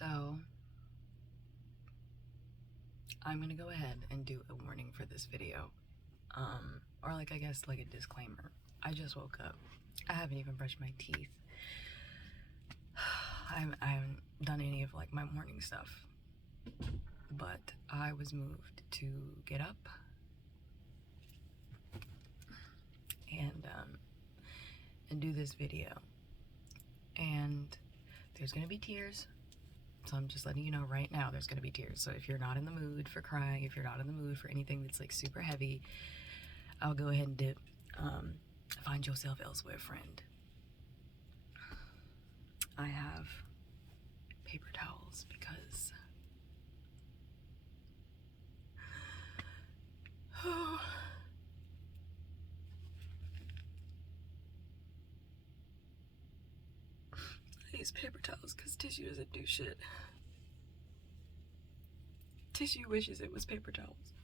So I'm gonna go ahead and do a warning for this video, or like I guess like a disclaimer. I just woke up. I haven't even brushed my teeth. I haven't done any of like my morning stuff, but I was moved to get up and do this video. And there's gonna be tears. So I'm just letting you know right now there's gonna be tears. So if you're not in the mood for crying, if you're not in the mood for anything that's like super heavy, I'll go ahead and dip. Find yourself elsewhere, friend. I have paper towels because I use paper towels because tissue doesn't do shit. Tissue wishes it was paper towels.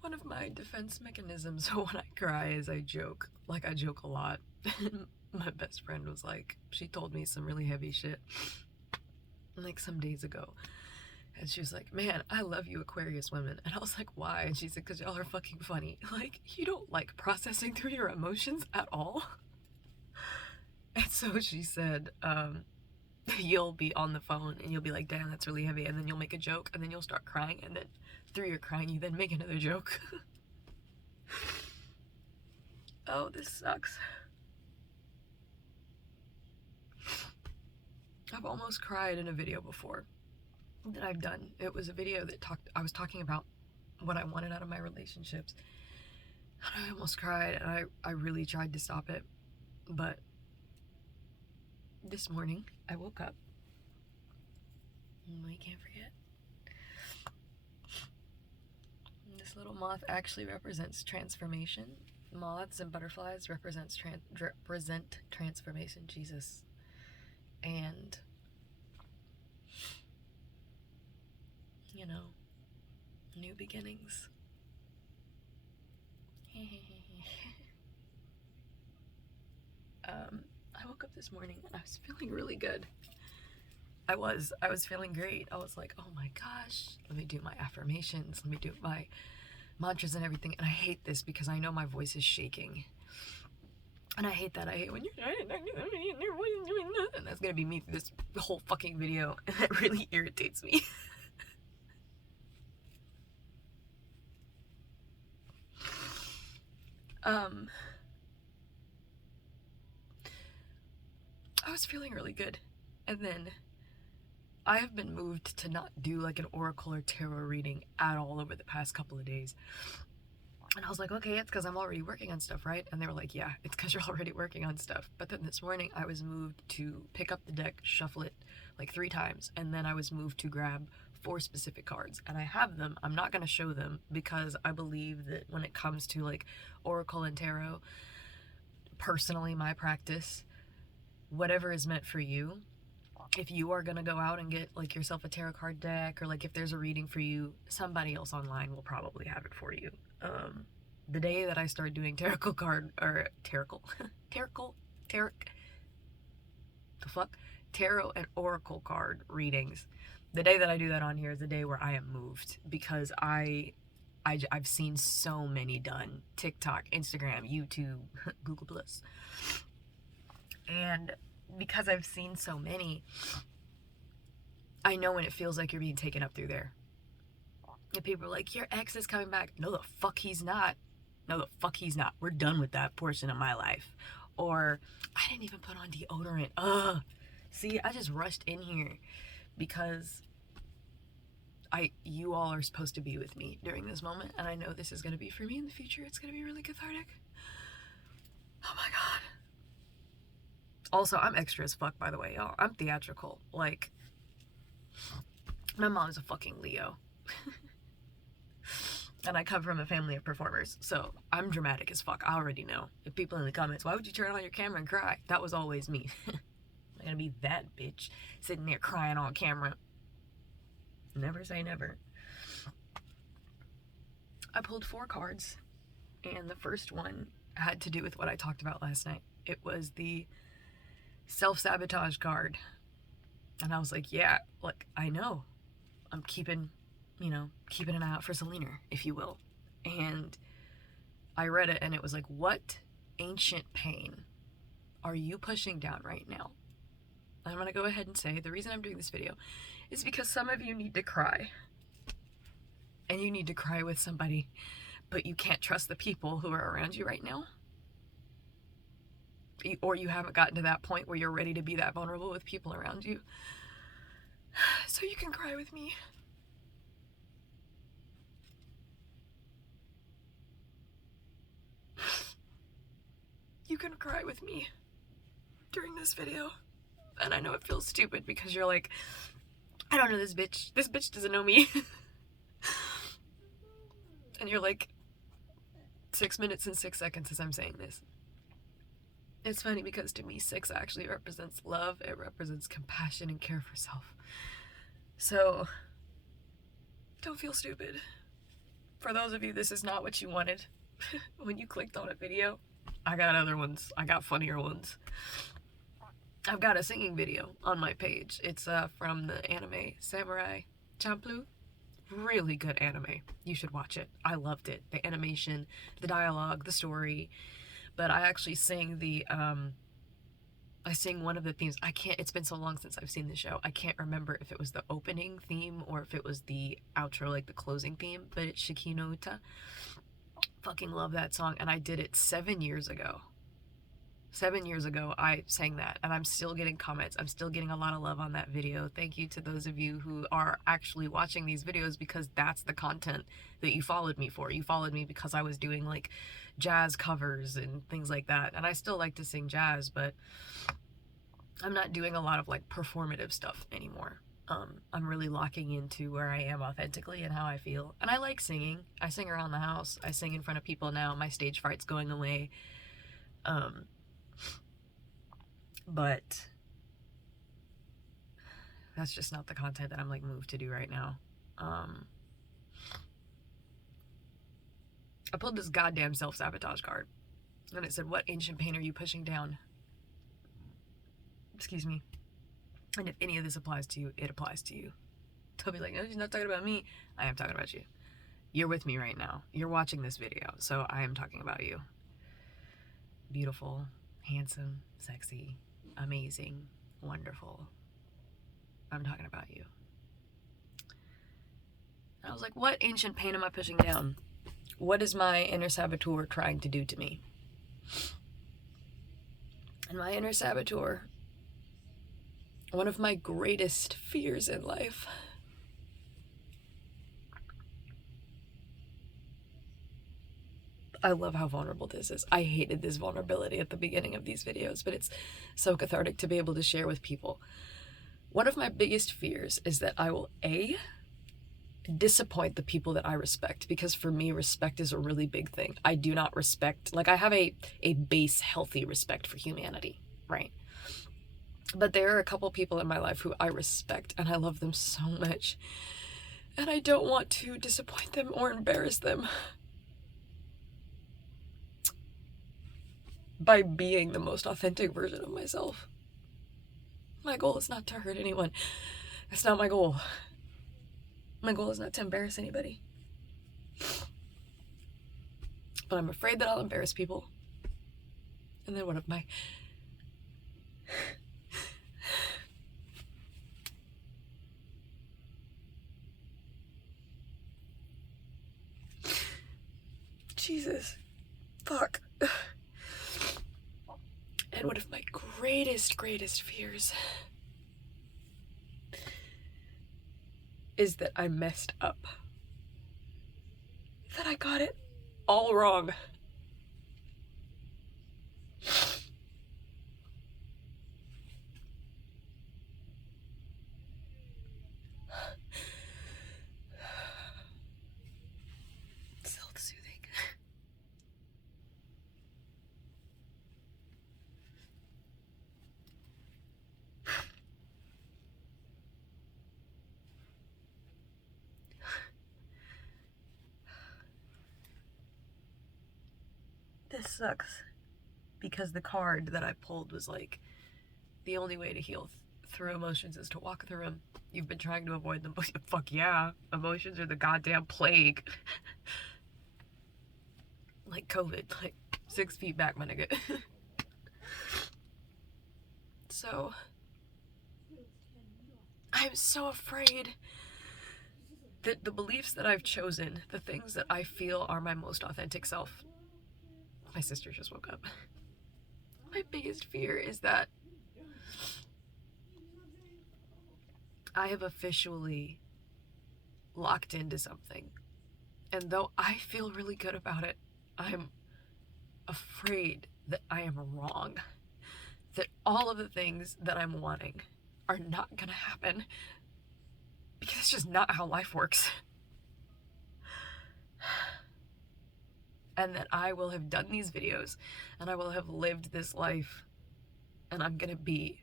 One of my defense mechanisms when I cry is I joke. Like, I joke a lot. My best friend was like, she told me some really heavy shit like some days ago. And she was like, man, I love you Aquarius women. And I was like, why? And she said, because y'all are fucking funny. Like, you don't like processing through your emotions at all. And so she said, you'll be on the phone and you'll be like, damn, that's really heavy. And then you'll make a joke and then you'll start crying. And then through your crying, you then make another joke. Oh, this sucks. I've almost cried in a video before that I've done. It was a video that I was talking about what I wanted out of my relationships. And I almost cried, and I really tried to stop it. But this morning, I woke up. I can't forget. This little moth actually represents transformation. Moths and butterflies represent transformation, Jesus. And, you know, new beginnings. I woke up this morning and I was feeling really good. I was feeling great. I was like, oh my gosh, let me do my affirmations, let me do my mantras and everything. And I hate this because I know my voice is shaking. And I hate that. I hate when you're and that's gonna be me through this whole fucking video, and that really irritates me. I was feeling really good, and then I have been moved to not do like an oracle or tarot reading at all over the past couple of days. And I was like, okay, it's because I'm already working on stuff, right? And they were like, yeah, it's because you're already working on stuff. But then this morning I was moved to pick up the deck, shuffle it like 3 times, and then I was moved to grab 4 specific cards. And I have them. I'm not going to show them because I believe that when it comes to like oracle and tarot, personally, my practice, whatever is meant for you, if you are going to go out and get like yourself a tarot card deck, or like if there's a reading for you, somebody else online will probably have it for you. The day that I started doing tarot and oracle card readings, the day that I do that on here is the day where I am moved, because I've seen so many done. TikTok, Instagram, YouTube, Google Plus. And because I've seen so many, I know when it feels like you're being taken up through there. And people are like, your ex is coming back. No, the fuck he's not. No, the fuck he's not. We're done with that portion of my life. Or, I didn't even put on deodorant. Ugh. See, I just rushed in here because you all are supposed to be with me during this moment. And I know this is going to be for me in the future. It's going to be really cathartic. Oh my God. Also, I'm extra as fuck, by the way, y'all. I'm theatrical. Like, my mom's a fucking Leo. And I come from a family of performers, so I'm dramatic as fuck. I already know. If people in the comments, why would you turn on your camera and cry? That was always me. I'm gonna be that bitch sitting there crying on camera. Never say never. I pulled 4 cards, and the first one had to do with what I talked about last night. It was the self-sabotage card. And I was like, yeah, like, I know. I'm keeping an eye out for Selena, if you will. And I read it and it was like, what ancient pain are you pushing down right now? I'm going to go ahead and say the reason I'm doing this video is because some of you need to cry. And you need to cry with somebody, but you can't trust the people who are around you right now. Or you haven't gotten to that point where you're ready to be that vulnerable with people around you. So you can cry with me. You can cry with me during this video. And I know it feels stupid because you're like, I don't know this bitch. This bitch doesn't know me. And you're like 6 minutes and 6 seconds as I'm saying this. It's funny because to me 6 actually represents love. It represents compassion and care for self. So don't feel stupid. For those of you, this is not what you wanted. When you clicked on a video, I got other ones. I got funnier ones. I've got a singing video on my page. It's from the anime Samurai Champloo. Really good anime. You should watch it. I loved it. The animation, the dialogue, the story. But I actually sing I sing one of the themes. It's been so long since I've seen the show. I can't remember if it was the opening theme or if it was the outro, like the closing theme, but it's Shiki no Uta. Fucking love that song, and I did it 7 years ago. 7 years ago, I sang that, and I'm still getting comments. I'm still getting a lot of love on that video. Thank you to those of you who are actually watching these videos because that's the content that you followed me for. You followed me because I was doing like jazz covers and things like that, and I still like to sing jazz, but I'm not doing a lot of like performative stuff anymore. I'm really locking into where I am authentically and how I feel. And I like singing. I sing around the house. I sing in front of people now. My stage fright's going away. But that's just not the content that I'm like moved to do right now. I pulled this goddamn self-sabotage card and it said, what ancient pain are you pushing down? Excuse me. And if any of this applies to you, it applies to you. Don't be like, no, she's not talking about me. I am talking about you. You're with me right now. You're watching this video, so I am talking about you. Beautiful, handsome, sexy, amazing, wonderful. I'm talking about you. And I was like, what ancient pain am I pushing down? What is my inner saboteur trying to do to me? And my inner saboteur, one of my greatest fears in life, I love how vulnerable this is. I hated this vulnerability at the beginning of these videos, but it's so cathartic to be able to share with people. One of my biggest fears is that I will, A, disappoint the people that I respect, because for me, respect is a really big thing. I do not respect, like I have a base healthy respect for humanity, right? But there are a couple people in my life who I respect and I love them so much. And I don't want to disappoint them or embarrass them by being the most authentic version of myself. My goal is not to hurt anyone. That's not my goal. My goal is not to embarrass anybody. But I'm afraid that I'll embarrass people. And then one of my... Jesus. Fuck. And one of my greatest fears is that I messed up. That I got it all wrong. Self-soothing. This sucks. because the card that I pulled was like, the only way to heal through emotions is to walk through them. You've been trying to avoid them, but fuck yeah, emotions are the goddamn plague. Like COVID, like 6 feet back, my nigga. So, I'm so afraid that the beliefs that I've chosen, the things that I feel are my most authentic self. My sister just woke up. My biggest fear is that I have officially locked into something. And though I feel really good about it, I'm afraid that I am wrong. That all of the things that I'm wanting are not gonna happen. Because it's just not how life works. And that I will have done these videos and I will have lived this life and I'm gonna be,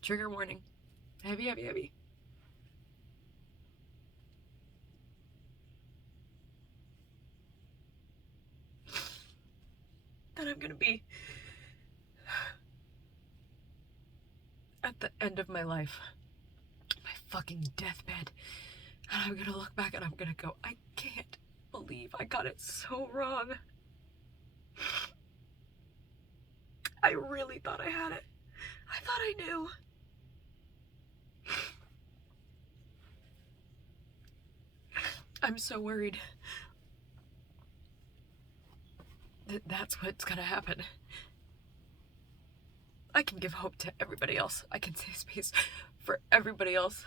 trigger warning, heavy, heavy, heavy. That I'm gonna be at the end of my life, my fucking deathbed, and I'm gonna look back and I'm gonna go, I can't believe I got it so wrong. I really thought I had it. I thought I knew. I'm so worried that that's what's gonna happen. I can give hope to everybody else. I can save space for everybody else.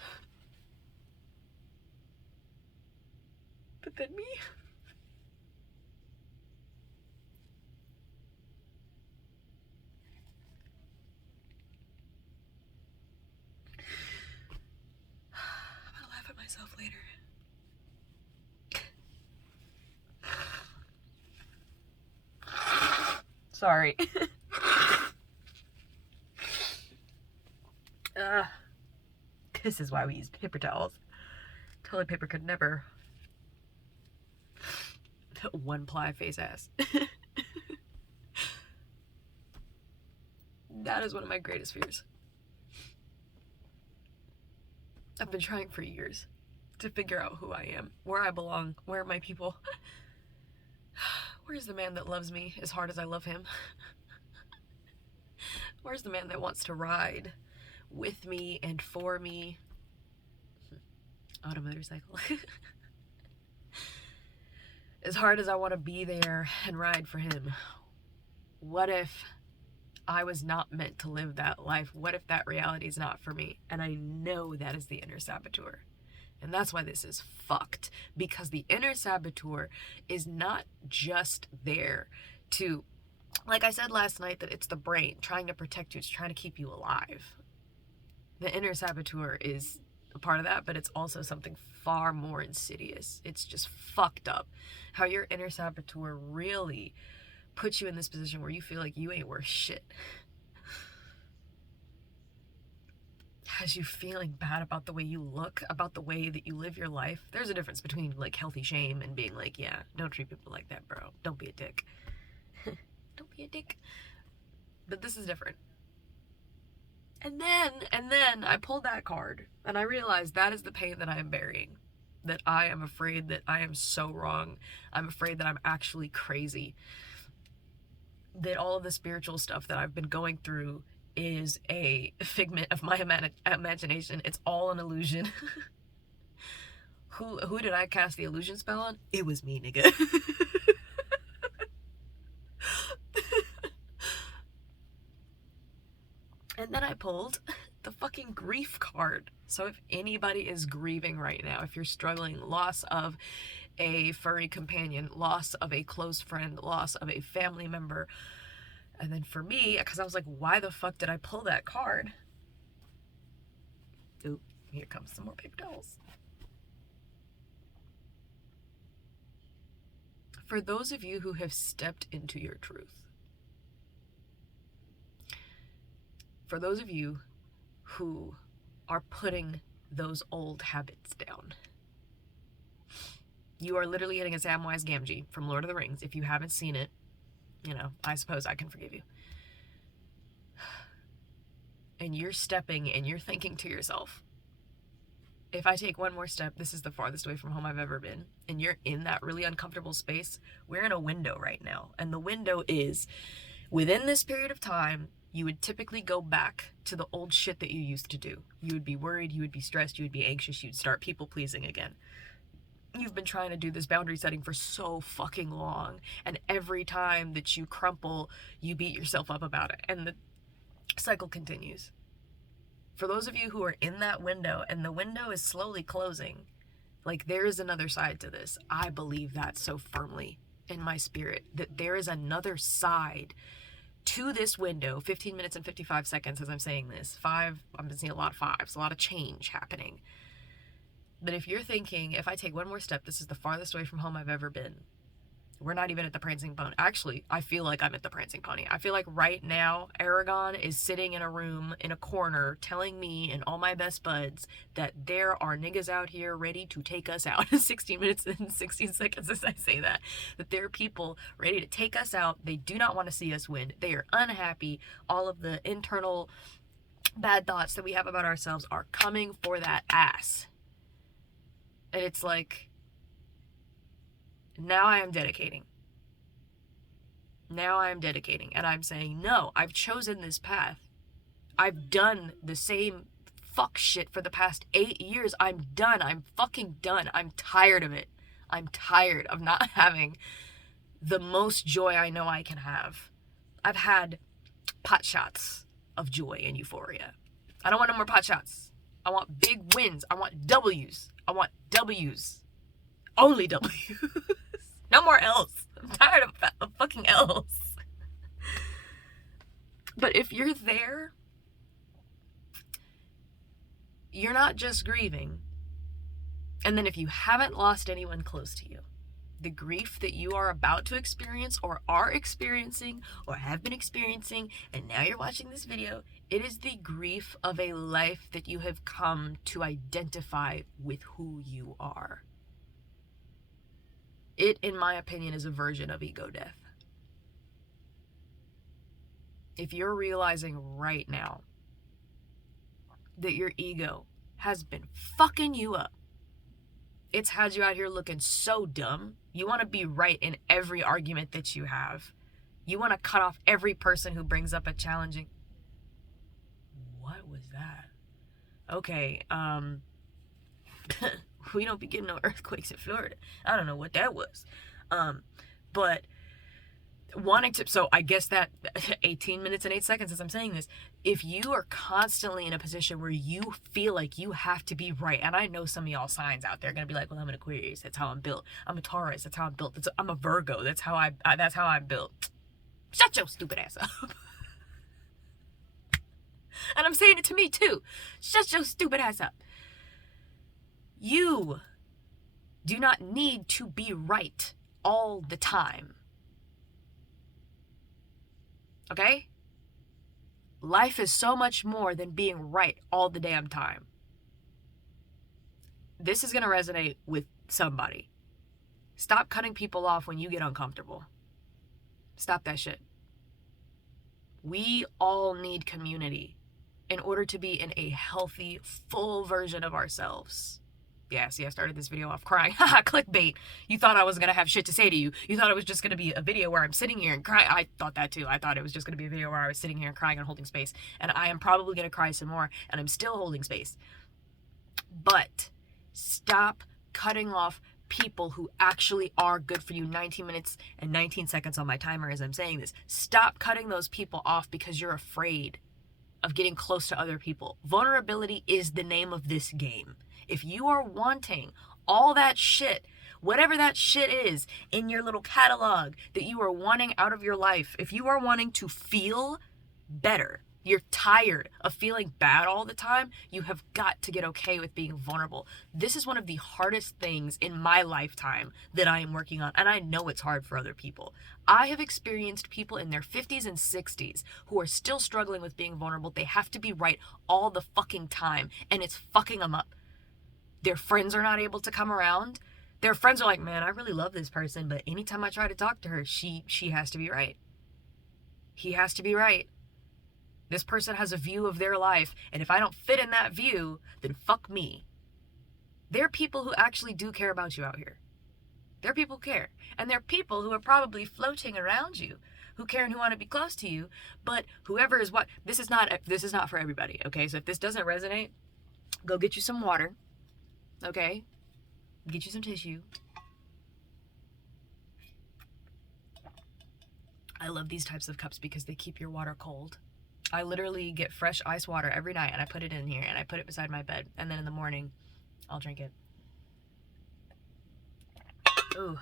But then me? I'm gonna laugh at myself later. Sorry. This is why we use paper towels. Toilet paper could never. One ply face ass. That is one of my greatest fears. I've been trying for years to figure out who I am, where I belong, where are my people. Where's the man that loves me as hard as I love him? Where's the man that wants to ride with me and for me? Auto motorcycle. As hard as I want to be there and ride for him, what if I was not meant to live that life? What if that reality is not for me? And I know that is the inner saboteur. And that's why this is fucked. Because the inner saboteur is not just there to, like I said last night, that it's the brain trying to protect you. It's trying to keep you alive. The inner saboteur is a part of that, but it's also something far more insidious. It's just fucked up how your inner saboteur really puts you in this position where you feel like you ain't worth shit. Has you feeling bad about the way you look, about the way that you live your life. There's a difference between like healthy shame and being like, yeah, don't treat people like that, bro. Don't be a dick. Don't be a dick. But this is different. And then I pulled that card and I realized that is the pain that I am burying. That I am afraid that I am so wrong. I'm afraid that I'm actually crazy. That all of the spiritual stuff that I've been going through is a figment of my imagination. It's all an illusion. Who did I cast the illusion spell on? It was me, nigga. And then I pulled the fucking grief card. So if anybody is grieving right now, if you're struggling, loss of a furry companion, loss of a close friend, loss of a family member. And then for me, because I was like, why the fuck did I pull that card? Oop, here comes some more paper towels. For those of you who have stepped into your truth, for those of you who are putting those old habits down, you are literally getting a Samwise Gamgee from Lord of the Rings. If you haven't seen it, you know, I suppose I can forgive you. And you're stepping and you're thinking to yourself, if I take one more step, this is the farthest away from home I've ever been. And you're in that really uncomfortable space. We're in a window right now. And the window is, within this period of time, you would typically go back to the old shit that you used to do. You would be worried, you would be stressed, you would be anxious, you'd start people pleasing again. You've been trying to do this boundary setting for so fucking long. And every time that you crumple, you beat yourself up about it. And the cycle continues. For those of you who are in that window and the window is slowly closing, like, there is another side to this. I believe that so firmly in my spirit, that there is another side to this window. 15 minutes and 55 seconds as I'm saying this. I've been seeing a lot of fives, a lot of change happening. But if you're thinking, if I take one more step, this is the farthest away from home I've ever been. We're not even at the Prancing Pony. Actually, I feel like I'm at the Prancing Pony. I feel like right now, Aragon is sitting in a room, in a corner, telling me and all my best buds that there are niggas out here ready to take us out. 16 minutes and 16 seconds as I say that. That there are people ready to take us out. They do not want to see us win. They are unhappy. All of the internal bad thoughts that we have about ourselves are coming for that ass. And it's like, now I am dedicating. Now I am dedicating. And I'm saying, no, I've chosen this path. I've done the same fuck shit for the past 8 years. I'm done. I'm fucking done. I'm tired of it. I'm tired of not having the most joy I know I can have. I've had pot shots of joy and euphoria. I don't want no more pot shots. I want big wins. I want W's. I want W's. Only W's. No more L's. I'm tired of fucking L's. But if you're there, you're not just grieving. And then if you haven't lost anyone close to you, the grief that you are about to experience or are experiencing or have been experiencing, and now you're watching this video, it is the grief of a life that you have come to identify with who you are. It, in my opinion, is a version of ego death. If you're realizing right now that your ego has been fucking you up, it's had you out here looking so dumb. You want to be right in every argument that you have. You want to cut off every person who brings up a challenging... What was that? Okay, we don't be getting no earthquakes in Florida. I don't know what that was. But wanting to... So I guess that 18 minutes and 8 seconds as I'm saying this, if you are constantly in a position where you feel like you have to be right, and I know some of y'all signs out there are going to be like, well, I'm an Aquarius. That's how I'm built. I'm a Taurus. That's how I'm built. I'm a Virgo. That's how I'm built. Shut your stupid ass up. And I'm saying it to me too. Shut your stupid ass up. You do not need to be right all the time. Okay? Life is so much more than being right all the damn time. This is going to resonate with somebody. Stop cutting people off when you get uncomfortable. Stop that shit. We all need community in order to be in a healthy, full version of ourselves. Yeah, see, I started this video off crying. Haha, clickbait. You thought I wasn't going to have shit to say to you. You thought it was just going to be a video where I'm sitting here and crying. I thought that too. I thought it was just going to be a video where I was sitting here and crying and holding space. And I am probably going to cry some more, and I'm still holding space. But stop cutting off people who actually are good for you. 19 minutes and 19 seconds on my timer as I'm saying this. Stop cutting those people off because you're afraid of getting close to other people. Vulnerability is the name of this game. If you are wanting all that shit, whatever that shit is in your little catalog that you are wanting out of your life, if you are wanting to feel better, you're tired of feeling bad all the time, you have got to get okay with being vulnerable. This is one of the hardest things in my lifetime that I am working on, and I know it's hard for other people. I have experienced people in their 50s and 60s who are still struggling with being vulnerable. They have to be right all the fucking time, and it's fucking them up. Their friends are not able to come around. Their friends are like, man, I really love this person, but anytime I try to talk to her, she has to be right. He has to be right. This person has a view of their life, and if I don't fit in that view, then fuck me. There are people who actually do care about you out here. There are people who care. And there are people who are probably floating around you, who care and who want to be close to you, but whoever is what, this is not for everybody, okay? So if this doesn't resonate, go get you some water, okay? Get you some tissue. I love these types of cups because they keep your water cold. I literally get fresh ice water every night and I put it in here and I put it beside my bed, and then in the morning I'll drink it. Ooh.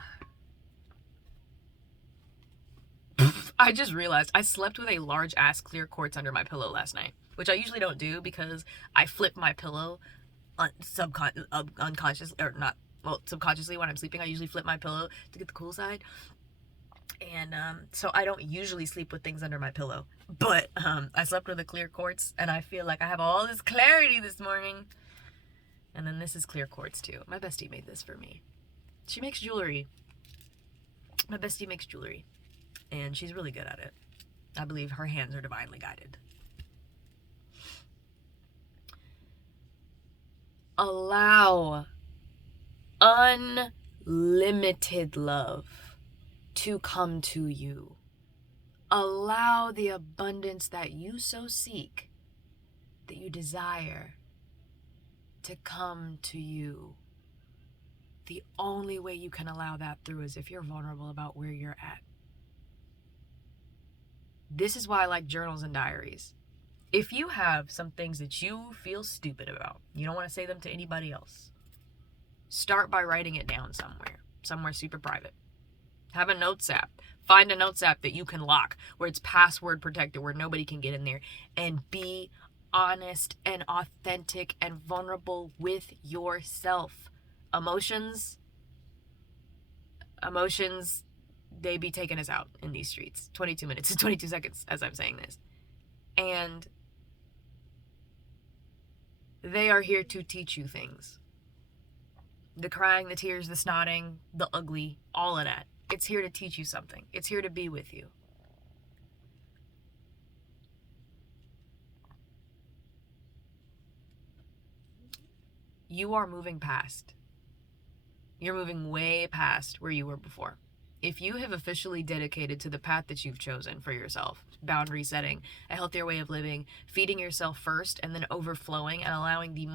I just realized I slept with a large ass clear quartz under my pillow last night, which I usually don't do because I flip my pillow unconsciously, or not, well, subconsciously when I'm sleeping. I usually flip my pillow to get the cool side. And so I don't usually sleep with things under my pillow. But I slept with a clear quartz and I feel like I have all this clarity this morning. And then this is clear quartz too. My bestie made this for me. She makes jewelry. My bestie makes jewelry. And she's really good at it. I believe her hands are divinely guided. Allow unlimited love to come to you. Allow the abundance that you so seek, that you desire, to come to you. The only way you can allow that through is if you're vulnerable about where you're at. This is why I like journals and diaries. If you have some things that you feel stupid about, you don't want to say them to anybody else, start by writing it down somewhere super private. Have a notes app. Find a notes app that you can lock, where it's password protected, where nobody can get in there, and be honest and authentic and vulnerable with yourself. Emotions, they be taking us out in these streets. 22 minutes and 22 seconds as I'm saying this. And they are here to teach you things. The crying, the tears, the snotting, the ugly, all of that. It's here to teach you something. It's here to be with you. You are moving past. You're moving way past where you were before. If you have officially dedicated to the path that you've chosen for yourself, boundary setting, a healthier way of living, feeding yourself first, and then overflowing and allowing the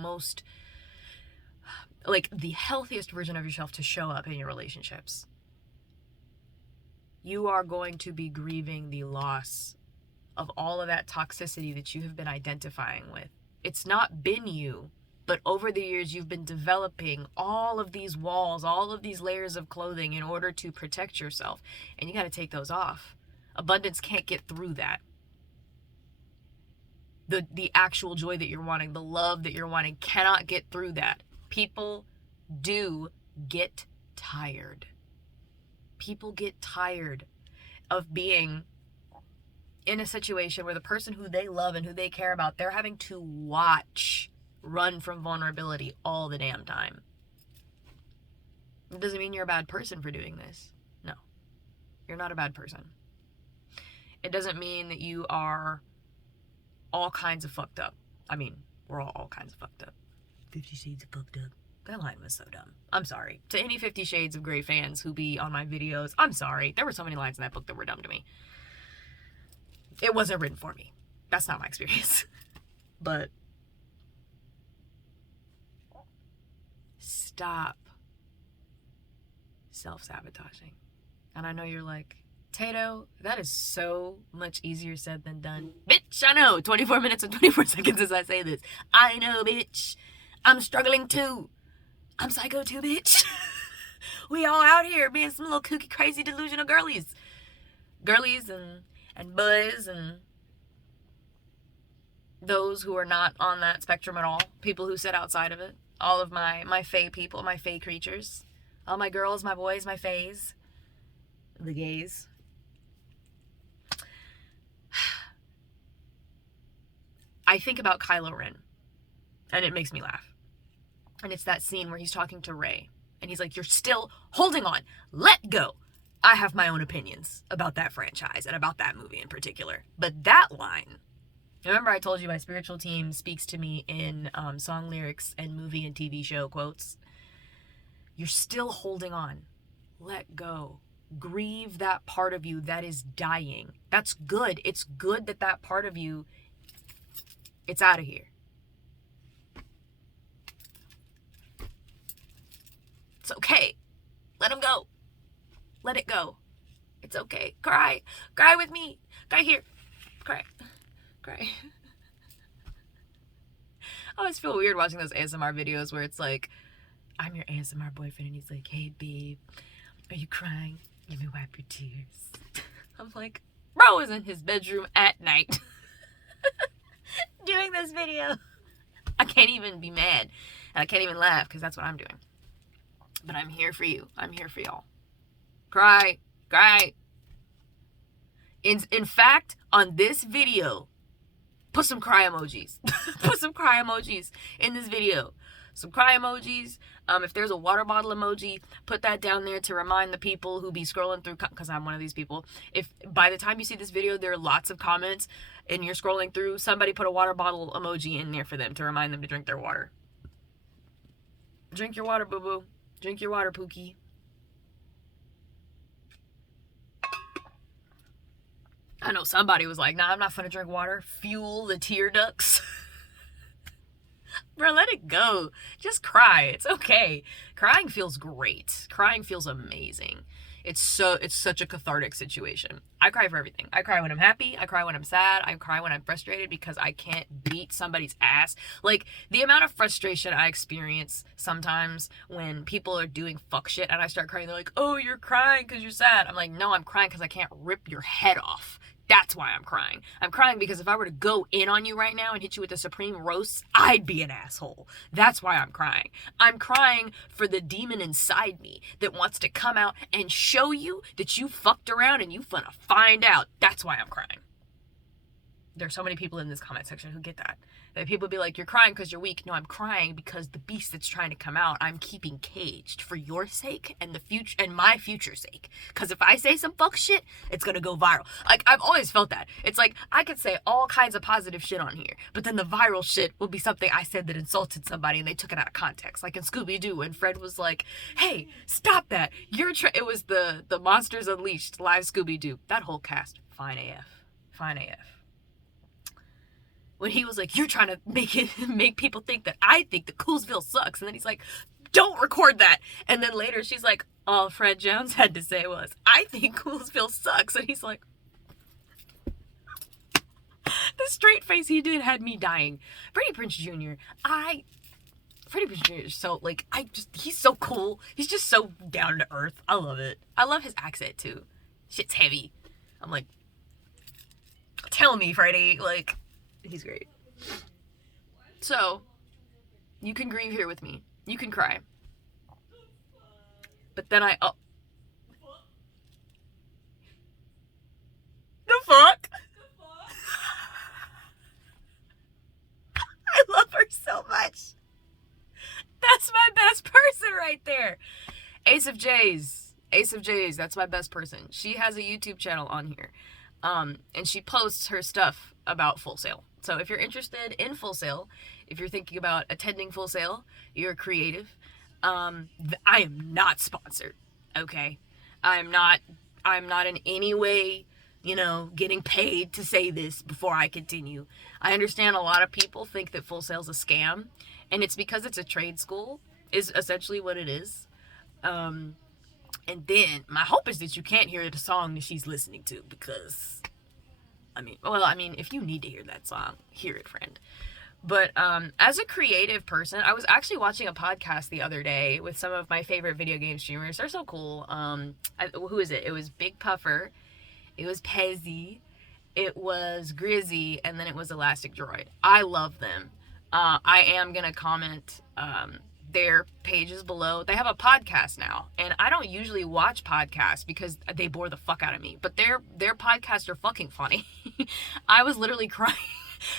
healthiest version of yourself to show up in your relationships, you are going to be grieving the loss of all of that toxicity that you have been identifying with. It's not been you, but over the years you've been developing all of these walls, all of these layers of clothing in order to protect yourself. And you got to take those off. Abundance can't get through that. The actual joy that you're wanting, the love that you're wanting, cannot get through that. People do get tired. People get tired of being in a situation where the person who they love and who they care about, they're having to watch run from vulnerability all the damn time. It doesn't mean you're a bad person for doing this. No, you're not a bad person. It doesn't mean that you are all kinds of fucked up. I mean, we're all kinds of fucked up. 50 Shades of Fucked Up. That line was so dumb. I'm sorry. To any 50 Shades of Grey fans who be on my videos, I'm sorry. There were so many lines in that book that were dumb to me. It wasn't written for me. That's not my experience. But stop self-sabotaging. And I know you're like, Tato, that is so much easier said than done. Bitch, I know. 24 minutes and 24 seconds as I say this. I know, bitch. I'm struggling too. I'm psycho too, bitch. We all out here being some little kooky, crazy, delusional girlies. Girlies and boys and those who are not on that spectrum at all. People who sit outside of it. All of my fae people, my fae creatures. All my girls, my boys, my fays. The gays. I think about Kylo Ren, and it makes me laugh. And it's that scene where he's talking to Rey, and he's like, you're still holding on. Let go. I have my own opinions about that franchise and about that movie in particular. But that line, remember I told you my spiritual team speaks to me in song lyrics and movie and TV show quotes? You're still holding on. Let go. Grieve that part of you that is dying. That's good. It's good that that part of you, it's out of here. It's okay. Let him go. Let it go. It's okay. Cry. Cry with me. Cry here. Cry. Cry. I always feel weird watching those ASMR videos where it's like, I'm your ASMR boyfriend, and he's like, hey, babe, are you crying? Let me wipe your tears. I'm like, bro is in his bedroom at night doing this video. I can't even be mad, and I can't even laugh because that's what I'm doing. But I'm here for you. I'm here for y'all. Cry. Cry. In fact, on this video, put some cry emojis. Put some cry emojis in this video. Some cry emojis. If there's a water bottle emoji, put that down there to remind the people who be scrolling through, because I'm one of these people. If by the time you see this video, there are lots of comments and you're scrolling through, somebody put a water bottle emoji in there for them to remind them to drink their water. Drink your water, boo-boo. Drink your water, Pookie. I know somebody was like, nah, I'm not finna drink water. Fuel the tear ducts. Bro, let it go. Just cry. It's okay. Crying feels great. Crying feels amazing. It's such a cathartic situation. I cry for everything. I cry when I'm happy. I cry when I'm sad. I cry when I'm frustrated because I can't beat somebody's ass. Like, the amount of frustration I experience sometimes when people are doing fuck shit and I start crying, they're like, oh, you're crying because you're sad. I'm like, no, I'm crying because I can't rip your head off. That's why I'm crying. I'm crying because if I were to go in on you right now and hit you with the supreme roast, I'd be an asshole. That's why I'm crying. I'm crying for the demon inside me that wants to come out and show you that you fucked around and you finna find out. That's why I'm crying. There's so many people in this comment section who get that. That people be like, you're crying because you're weak. No, I'm crying because the beast that's trying to come out, I'm keeping caged for your sake and the future and my future's sake. Because if I say some fuck shit, it's gonna go viral. Like, I've always felt that. It's like, I could say all kinds of positive shit on here, but then the viral shit will be something I said that insulted somebody and they took it out of context. Like in Scooby-Doo, and Fred was like, hey, stop that. It was the Monsters Unleashed live Scooby-Doo. That whole cast, fine AF. Fine AF. When he was like, you're trying to make people think that I think that Coolsville sucks. And then he's like, don't record that. And then later she's like, all Fred Jones had to say was, I think Coolsville sucks. And he's like, the straight face he did had me dying. Freddie Prinze Jr., Freddie Prinze Jr. is so, like, he's so cool. He's just so down to earth. I love it. I love his accent too. Shit's heavy. I'm like, tell me, Freddie, like, he's great. So, you can grieve here with me. You can cry. But then the fuck? I love her so much. That's my best person right there. Ace of J's, that's my best person. She has a YouTube channel on here. And she posts her stuff about Full Sail. So if you're interested in Full Sail, if you're thinking about attending Full Sail, you're creative, I am not sponsored, okay? I'm not in any way, getting paid to say this before I continue. I understand a lot of people think that Full Sail's a scam, and it's because it's a trade school, is essentially what it is. And then my hope is that you can't hear the song that she's listening to, because if you need to hear that song, hear it, friend. But as a creative person, I was actually watching a podcast the other day with some of my favorite video game streamers. They're so cool. Who is it? It was Big Puffer, it was Pezzy, it was Grizzy, and then it was Elastic Droid. I love them. I am gonna comment their pages below. They have a podcast now, and I don't usually watch podcasts because they bore the fuck out of me, but their podcasts are fucking funny. I was literally crying.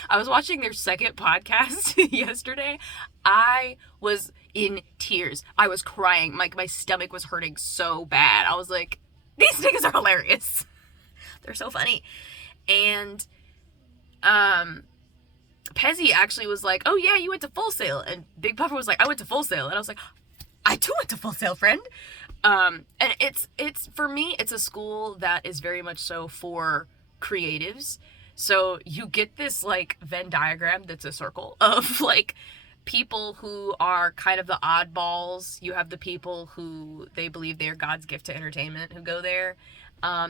I was watching their second podcast yesterday. I was in tears. I was crying. My stomach was hurting so bad. I was like, These niggas are hilarious. They're so funny. And Pezzy actually was like, oh yeah, you went to Full Sail. And Big Puffer was like, I went to Full Sail. And I was like, I too went to Full Sail, friend. And it's for me, it's a school that is very much so for creatives. So you get this like Venn diagram that's a circle of like people who are kind of the oddballs. You have the people who they believe they're God's gift to entertainment who go there.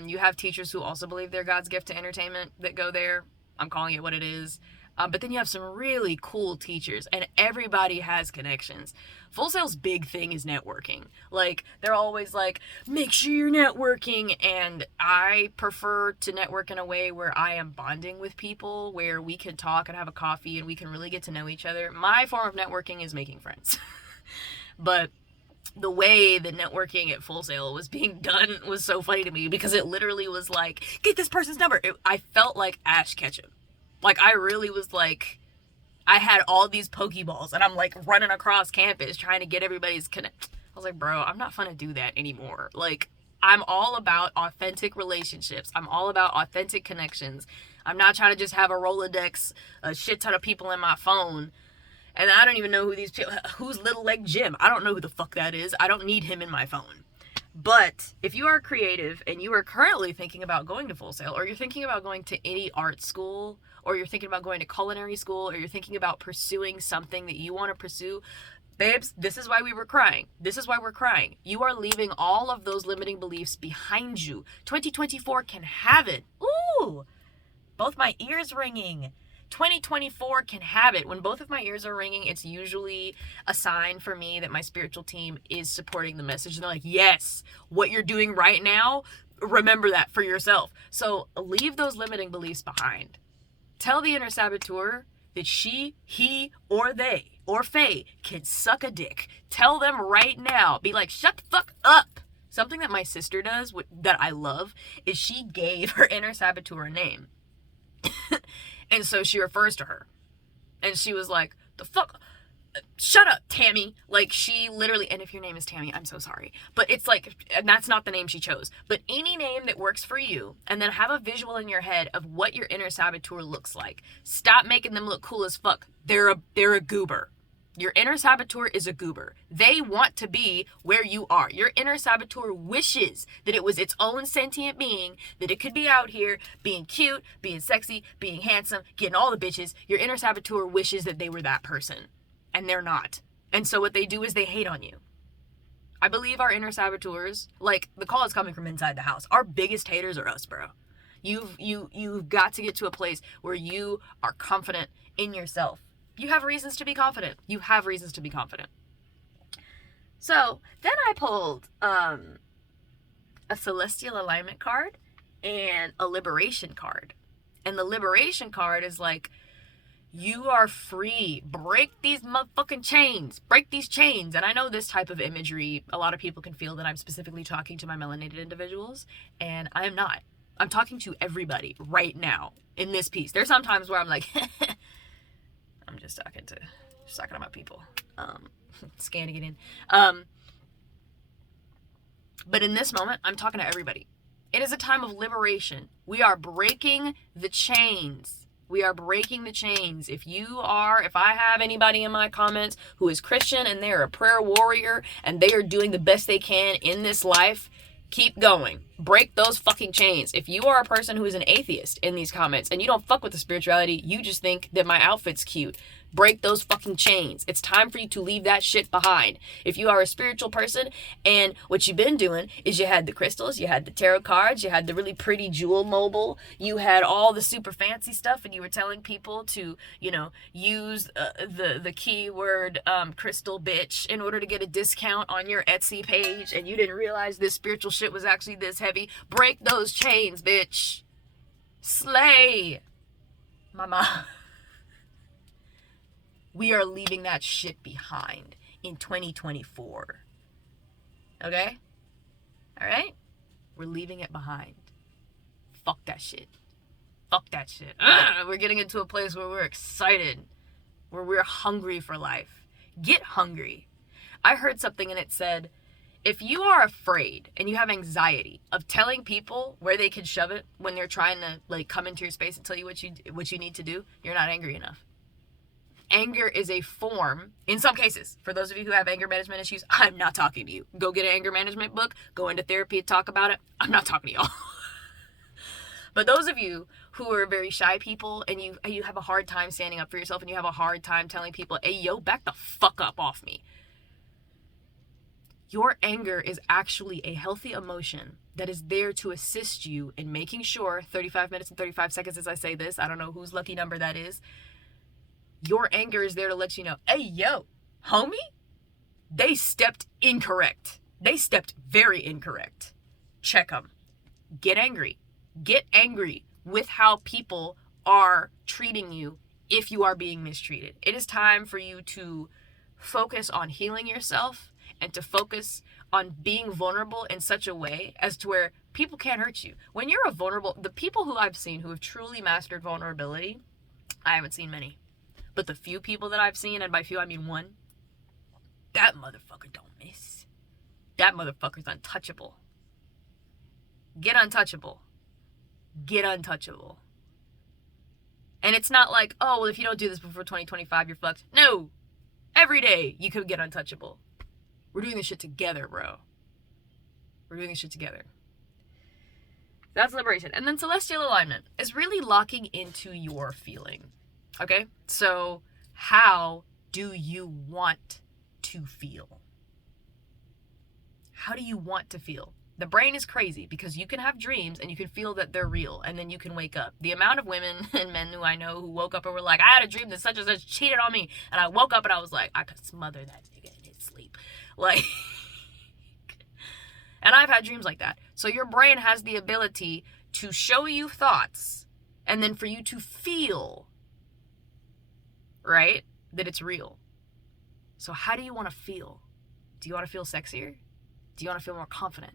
You have teachers who also believe they're God's gift to entertainment that go there. I'm calling it what it is. But then you have some really cool teachers, and everybody has connections. Full Sail's big thing is networking. Like, they're always like, make sure you're networking, and I prefer to network in a way where I am bonding with people, where we can talk and have a coffee, and we can really get to know each other. My form of networking is making friends. But the way the networking at Full Sail was being done was so funny to me, because it literally was like, get this person's number. I felt like Ash Ketchum. Like, I really was like, I had all these Pokeballs, and I'm like running across campus trying to get everybody's connect. I was like, bro, I'm not fun to do that anymore. Like, I'm all about authentic relationships. I'm all about authentic connections. I'm not trying to just have a Rolodex, a shit ton of people in my phone. And I don't even know who these people, who's Little Leg Jim? I don't know who the fuck that is. I don't need him in my phone. But if you are creative and you are currently thinking about going to Full Sail, or you're thinking about going to any art school, or you're thinking about going to culinary school, or you're thinking about pursuing something that you want to pursue, babes, this is why we were crying. This is why we're crying. You are leaving all of those limiting beliefs behind you. 2024 can have it. Ooh, both my ears ringing. 2024 can have it. When both of my ears are ringing, it's usually a sign for me that my spiritual team is supporting the message. And they're like, yes, what you're doing right now, remember that for yourself. So leave those limiting beliefs behind. Tell the inner saboteur that she, he, or they, or Faye can suck a dick. Tell them right now. Be like, shut the fuck up. Something that my sister does that I love is she gave her inner saboteur a name. And so she refers to her. And she was like, the fuck? Shut up, Tammy. Like, she literally, and if your name is Tammy, I'm so sorry. But it's like, and that's not the name she chose. But any name that works for you, and then have a visual in your head of what your inner saboteur looks like. Stop making them look cool as fuck. They're a goober. Your inner saboteur is a goober. They want to be where you are. Your inner saboteur wishes that it was its own sentient being, that it could be out here being cute, being sexy, being handsome, getting all the bitches. Your inner saboteur wishes that they were that person, and they're not. And so what they do is they hate on you. I believe our inner saboteurs, like, the call is coming from inside the house. Our biggest haters are us, bro. You've got to get to a place where you are confident in yourself. You have reasons to be confident. You have reasons to be confident. So then I pulled a celestial alignment card and a liberation card. And the liberation card is like, you are free. Break these motherfucking chains. Break these chains. And I know this type of imagery, a lot of people can feel that I'm specifically talking to my melanated individuals. And I am not. I'm talking to everybody right now in this piece. There's some times where I'm like, I'm just talking to my people. Scanning it in. But in this moment, I'm talking to everybody. It is a time of liberation. We are breaking the chains. We are breaking the chains. If I have anybody in my comments who is Christian and they're a prayer warrior and they are doing the best they can in this life, keep going. Break those fucking chains. If you are a person who is an atheist in these comments and you don't fuck with the spirituality, you just think that my outfit's cute, break those fucking chains. It's time for you to leave that shit behind. If you are a spiritual person and what you've been doing is you had the crystals, you had the tarot cards, you had the really pretty jewel mobile, you had all the super fancy stuff, and you were telling people to, use the keyword crystal bitch in order to get a discount on your Etsy page, and you didn't realize this spiritual shit was actually this heavy. Break those chains, bitch. Slay. Mama. We are leaving that shit behind in 2024. Okay? All right? We're leaving it behind. Fuck that shit. Fuck that shit. We're getting into a place where we're excited, where we're hungry for life. Get hungry. I heard something and it said, If you are afraid and you have anxiety of telling people where they can shove it when they're trying to like come into your space and tell you what you need to do, you're not angry enough. Anger is a form, in some cases, for those of you who have anger management issues, I'm not talking to you. Go get an anger management book, go into therapy and talk about it. I'm not talking to y'all. But those of you who are very shy people and you have a hard time standing up for yourself and you have a hard time telling people, hey, yo, back the fuck up off me. Your anger is actually a healthy emotion that is there to assist you in making sure, 35 minutes and 35 seconds as I say this, I don't know whose lucky number that is, your anger is there to let you know, hey, yo, homie, they stepped incorrect. They stepped very incorrect. Check them. Get angry. Get angry with how people are treating you if you are being mistreated. It is time for you to focus on healing yourself and to focus on being vulnerable in such a way as to where people can't hurt you. When you're the people who I've seen who have truly mastered vulnerability, I haven't seen many. But the few people that I've seen, and by few I mean one, that motherfucker don't miss. That motherfucker's untouchable. Get untouchable. Get untouchable. And it's not like, oh, well, if you don't do this before 2025, you're fucked. No. Every day you could get untouchable. We're doing this shit together, bro. We're doing this shit together. That's liberation. And then celestial alignment is really locking into your feeling. Okay? So, how do you want to feel? How do you want to feel? The brain is crazy because you can have dreams and you can feel that they're real and then you can wake up. The amount of women and men who I know who woke up and were like, I had a dream that such and such cheated on me. And I woke up and I was like, I could smother that nigga in his sleep. Like, and I've had dreams like that. So your brain has the ability to show you thoughts and then for you to feel, right, that it's real. So how do you want to feel? Do you want to feel sexier? Do you want to feel more confident?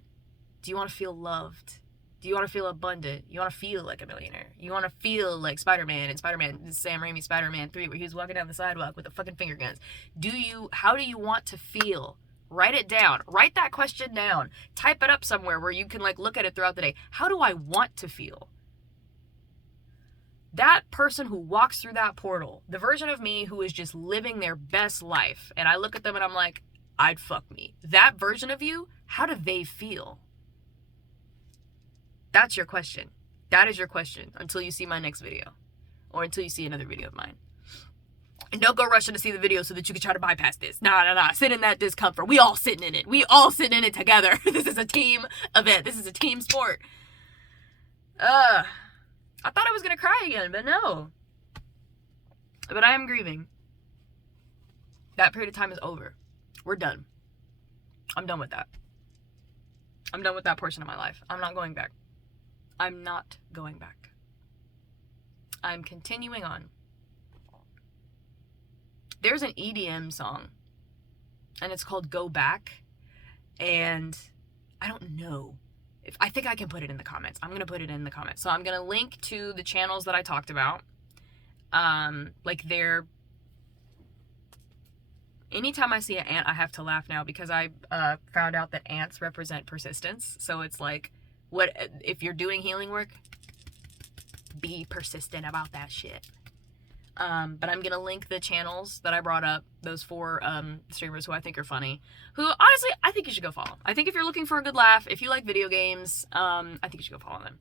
Do you want to feel loved? Do you want to feel abundant? You want to feel like a millionaire? You want to feel like Spider-Man in Sam Raimi's Spider-Man 3 where he was walking down the sidewalk with the fucking finger guns? How do you want to feel? Write it down. Write that question down. Type it up somewhere where you can like look at it throughout the day. How do I want to feel? That person who walks through that portal, the version of me who is just living their best life, and I look at them and I'm like, I'd fuck me. That version of you, how do they feel? That's your question. That is your question until you see my next video or until you see another video of mine. And don't go rushing to see the video so that you can try to bypass this. Nah. Sit in that discomfort. We all sitting in it. We all sitting in it together. This is a team event. This is a team sport. I thought I was going to cry again, but no. But I am grieving. That period of time is over. We're done. I'm done with that. I'm done with that portion of my life. I'm not going back. I'm not going back. I'm continuing on. There's an EDM song, and it's called Go Back, and I don't know. I think I can put it in the comments. I'm going to put it in the comments. So I'm going to link to the channels that I talked about. Anytime I see an ant, I have to laugh now because I found out that ants represent persistence. So it's like, if you're doing healing work, be persistent about that shit. But I'm going to link the channels that I brought up, those 4 streamers who I think are funny, who, honestly, I think you should go follow. I think if you're looking for a good laugh, if you like video games, I think you should go follow them.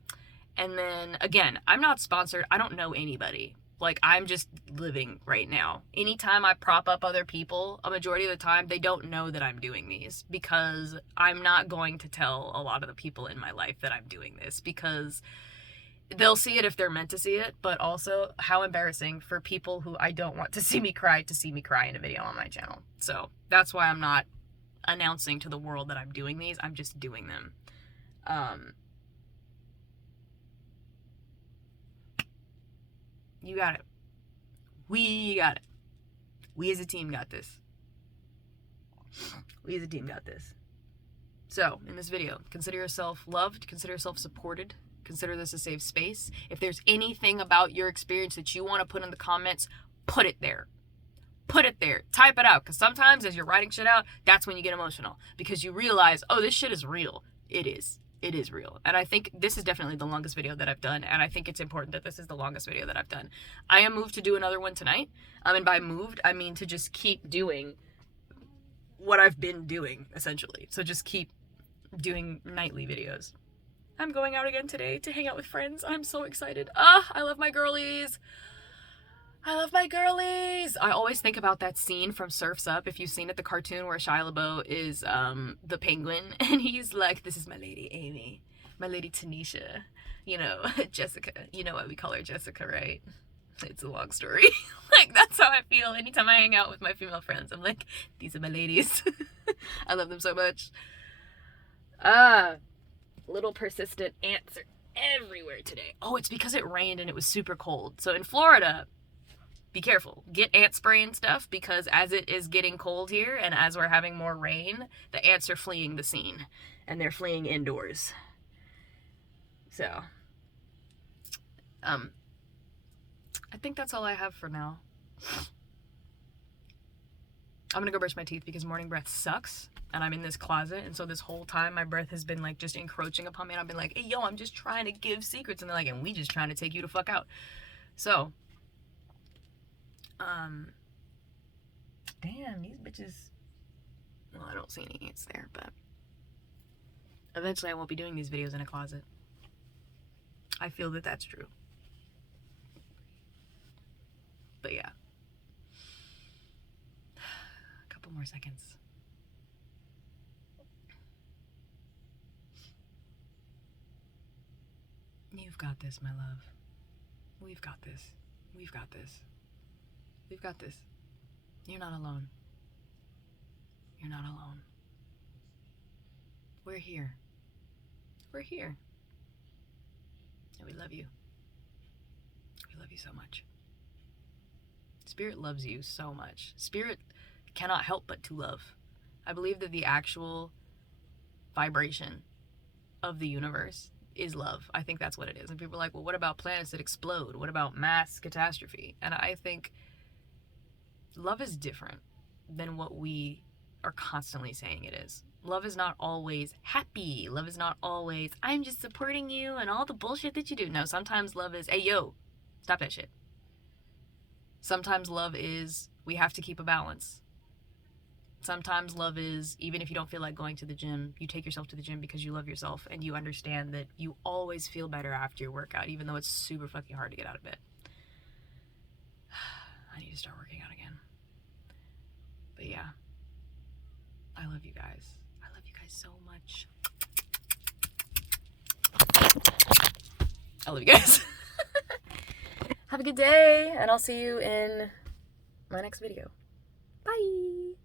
And then, again, I'm not sponsored. I don't know anybody. Like, I'm just living right now. Anytime I prop up other people, a majority of the time, they don't know that I'm doing these because I'm not going to tell a lot of the people in my life that I'm doing this because they'll see it if they're meant to see it, but also how embarrassing for people who I don't want to see me cry in a video on my channel. So that's why I'm not announcing to the world that I'm doing these. I'm just doing them. You got it. We got it. We as a team got this. We as a team got this. So, in this video, consider yourself loved, consider yourself supported, consider this a safe space. If there's anything about your experience that you want to put in the comments, put it there. put it there, type it out, because sometimes as you're writing shit out, that's when you get emotional, because you realize, oh, this shit is real. It is real. And I think this is definitely the longest video that I've done, and I think it's important that this is the longest video that I've done. I am moved to do another one tonight, and by moved, I mean to just keep doing what I've been doing, essentially. So just keep doing nightly videos. I'm going out again today to hang out with friends. I'm so excited. I love my girlies. I love my girlies. I always think about that scene from Surf's Up, if you've seen it, the cartoon where Shia LaBeouf is the penguin, and he's like, this is my lady Amy, my lady Tanisha, you know, Jessica. You know why we call her Jessica, right? It's a long story. Like, that's how I feel anytime I hang out with my female friends. I'm like, these are my ladies. I love them so much. Little persistent ants are everywhere today. Oh, it's because it rained and it was super cold. So in Florida, be careful. Get ant spray and stuff, because as it is getting cold here and as we're having more rain, the ants are fleeing the scene, and they're fleeing indoors. So, I think that's all I have for now. I'm gonna go brush my teeth because morning breath sucks, and I'm in this closet, and so this whole time my breath has been like just encroaching upon me, and I've been like, hey yo, I'm just trying to give secrets, and they're like, and we just trying to take you to fuck out. So damn, these bitches, well, I don't see any ants there, but eventually I won't be doing these videos in a closet. I feel that that's true. But yeah, a couple more seconds. You've got this, my love. We've got this. We've got this. We've got this. You're not alone. You're not alone. We're here. We're here. And we love you. We love you so much. Spirit loves you so much. Spirit cannot help but to love. I believe that the actual vibration of the universe is love. I think that's what it is. And people are like, well, what about planets that explode? What about mass catastrophe? And I think love is different than what we are constantly saying it is. Love is not always happy. Love is not always, I'm just supporting you and all the bullshit that you do. No, sometimes love is, hey, yo, stop that shit. Sometimes love is, we have to keep a balance. Sometimes love is, even if you don't feel like going to the gym, you take yourself to the gym because you love yourself and you understand that you always feel better after your workout, even though it's super fucking hard to get out of bed. I need to start working out again. But yeah, I love you guys. I love you guys so much. I love you guys. Have a good day, and I'll see you in my next video. Bye.